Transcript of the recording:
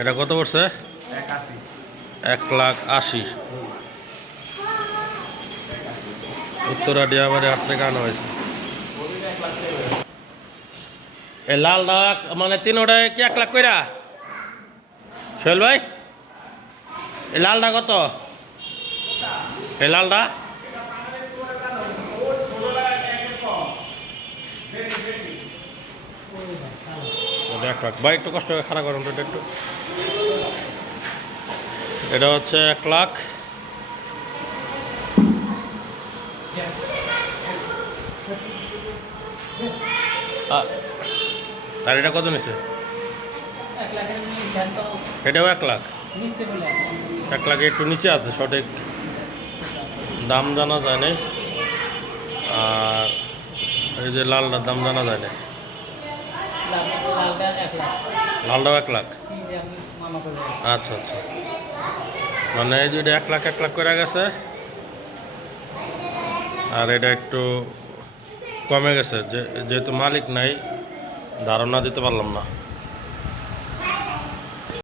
এটা কত পড়ছে? 1,80,000। উত্তরা ডিয়াবারে 8 টাকা আনা হয়েছে। এই লালটা মানে তিনোটায় কি 1 লাখ কইরা? সোহেল ভাই, এই লালটা কত? এই লালটা 1 লাখ। ভাই একটু কষ্ট করে খারাপ করেন তো একটু। এটা হচ্ছে 1 লাখ। আর এটা কত নিচ্ছে? এটাও 1 লাখ। 1 লাখ একটু নিচে আছে, সঠিক দাম জানা যায় না। আর এই যে লালটার দাম জানা যায় না। লালটাও 1 লাখ। আচ্ছা আচ্ছা, মানে এই দুইটা 1 লাখ 1 লাখ করে গেছে। আর এটা একটু কমে গেছে, যেহেতু মালিক নাই ধারণা দিতে পারলাম না।